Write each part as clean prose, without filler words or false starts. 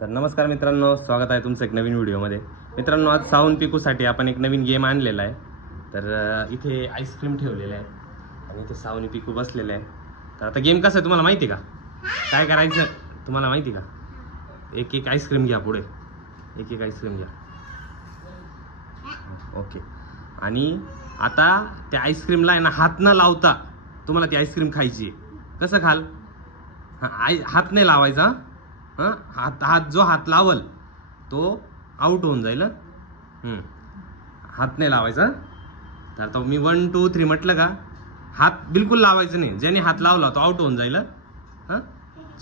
तर नमस्कार मित्रांनो, स्वागत आहे तुमचं एक नवीन व्हिडिओमध्ये. मित्रांनो, आज साऊन पिकूसाठी आपण एक नवीन गेम आणलेला आहे. तर इथे आईस्क्रीम ठेवलेलं आहे आणि इथे साऊन पिकू बसलेलं आहे. तर आता गेम कसं आहे तुम्हाला माहिती का? काय करायचं तुम्हाला माहिती का? एक एक आईस्क्रीम घ्या, पुढे एक एक आईस्क्रीम घ्या. ओके. आणि आता त्या आईस्क्रीमला आहे ना, हात न लावता तुम्हाला ती आईस्क्रीम खायची आहे. कसं खाल? हात नाही लावायचा. हात जो हात लावल तो आउट होऊन जाईल. हात नाही लावायचा. तर आता मी 1 2 3 म्हटलं का, हात बिलकुल लावायचं नाही. ज्याने हात लावला तो आउट होऊन जाईल.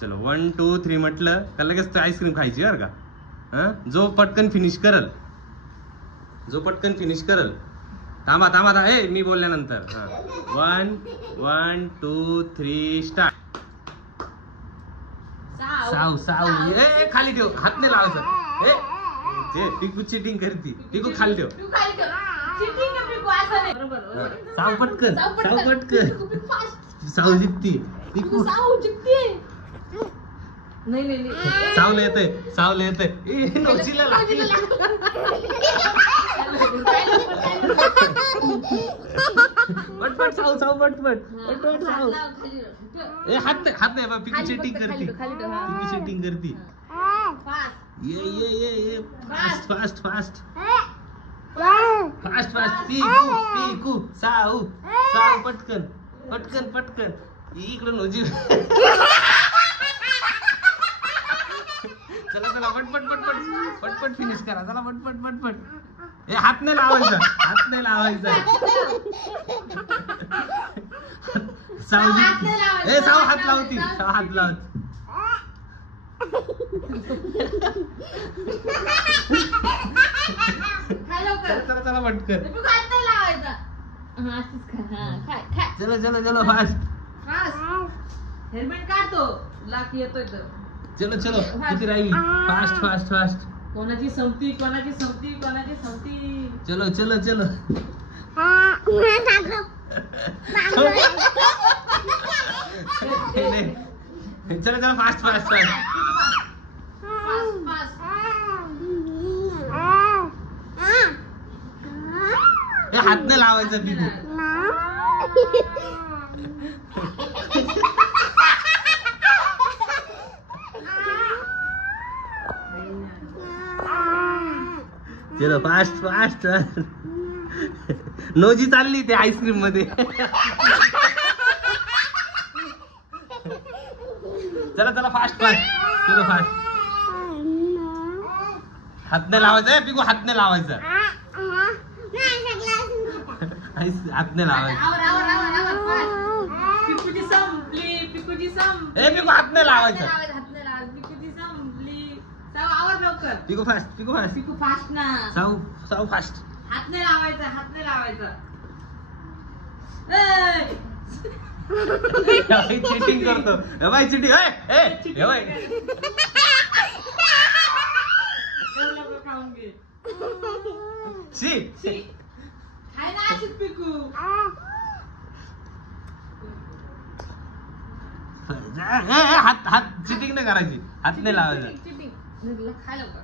चलो 1 2 3 म्हटलं का लगेच तो आईस्क्रीम खायची बरं का. जो पटकन फिनिश करल, थांबा हे मी बोलल्यानंतर. 1 1 2 3 स्टार्ट. साऊ ए खाली ठेव, हात नाही लावायचं. ए पिकू चिटिंग करती. पिकू खाली ठेव. साऊ पटकन साऊ जिंकती. पिकू नाही सावलं येतंय नोचीला लागली. पटपट साऊ पटपट साऊ. ए हात नाही बा. पिकू चिटिंग करती. ये फास्ट पिकू साऊ पटकन इकडून होजी. चला पटपट फिनिश करा. चला पटपट. ए हात नाही लावायचा. साऊ हात लावती. चला पटकन. चलो फास्ट. हेल्मेट काढतो, लाक येतोय तर. चलो किती राहील? फास्ट. कोणाची संपती. चलो चलो फास्ट. हात नाही लावायचा पिकू. चलो फास्ट. नोजी चालली ते आईस्क्रीम मध्ये. चला फास्ट. चलो फास्ट. हात नाही लावायचा पिकू. हात नाही लावायचा. हात नाही लावायचा. पिकूची संपली. ए पिकू हात नाही लावायचा. पिकूची संपली. साऊ आवर लवकर. पिकू फास्ट. ना. साऊ फास्ट. हात नाही लावायचा. चिटिंग करतो. चिटिंग. खाऊन घे. खाय ना अशीच पिकू. हात चिटिंग नाही करायची. हात नाही लावायचा. खाय लवकर.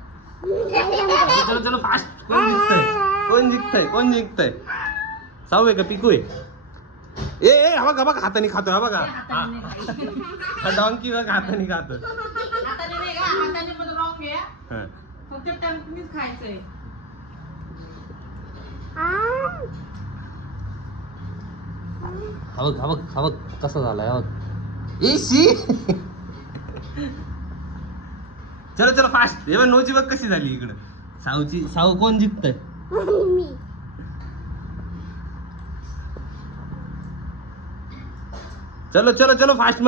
चलो फास्ट. कोण जिंकतय? साऊ आहे का पिकू आहे? ए बघा हाताने खातो. बघा डॉंकी बघा हाताने खातो. हाताने नाही का? हाताने पण रॉंग आहे. फक्त टंकनीच खायचंय. हा बघ कसा झालाय. चलो फास्ट. हे बघ नोची बघ कशी झाली इकडं. साऊ कोण जिंकतय? चलो फास्ट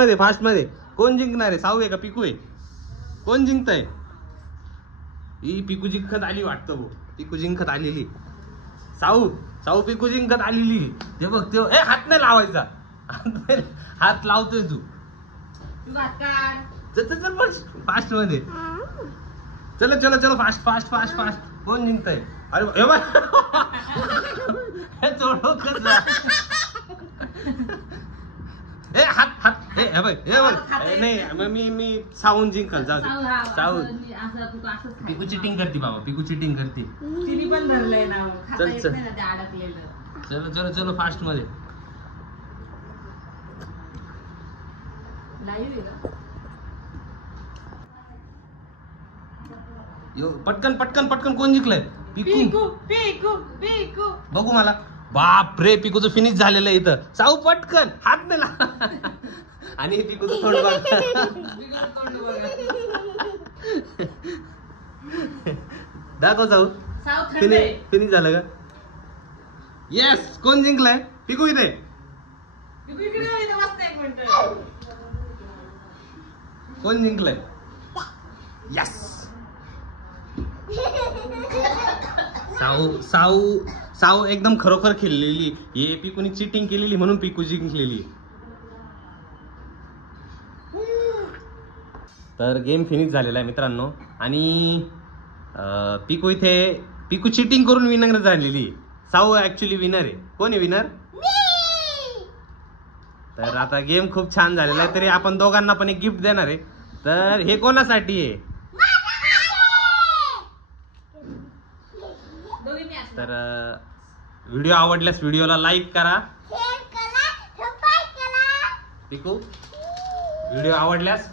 मध्ये. कोण जिंकणार आहे? साऊ आहे का पिकू आहे? कोण जिंकतय? ही पिकू जिंकत आली वाटतं. पिकू जिंकत आलेली. साऊ पिकू जिंकत आलेली. ते बघ ते. ए हात नाही लावायचा. हात लावतोय तू. चल फास्ट मध्ये. चलो फास्ट. कोण जिंकतय? अरे हात हे बघ नाही मग मी साऊन जिंकल जाऊ दे. साऊ पिकू चिटिंग करते बाबा, पिकू चिटिंग करते. तिने पण धरलंय ना, खाता चल, येत चल. नाही ना ते अडकलेलं. चलो चलो चलो फास्ट मध्ये. लाईव्ह आहे का? यो, पटकन पटकन पटकन कोण जिंकलंय? पिकू. पिकू पिकू पिकू. बघू मला. बाप रे, पिकूचं फिनिश झालेलं आहे इथं. साऊ पटकन हात नेला. आणि पिकूचं तोंड बघ. पिकूचं तोंड बघा. दाखव साऊ. साऊ थंड आहे. फिनिश झालं का? येस. कोण जिंकलाय? पिकू इथे. पिकू इकडे ये, इथे बसते एक मिनिट. कोण जिंकलाय? यस. साऊ साऊ साऊ एकदम खरोखर खेळलेली. हे पिकूनी चिटिंग केलेली म्हणून पिकू जिंकलेली. तर गेम फिनिश झालेला आहे मित्रांनो. आणि पिकू चिटिंग करून विनर झालेली. साऊ ऍक्च्युली विनर आहे. कोण आहे विनर? तर आता गेम खूप छान झालेला आहे. तरी आपण दोघांना पण एक गिफ्ट देणार आहे. तर हे कोणासाठी आहे? तर व्हिडिओ आवडल्यास व्हिडिओला लाईक करा. पिकू व्हिडिओ आवडल्यास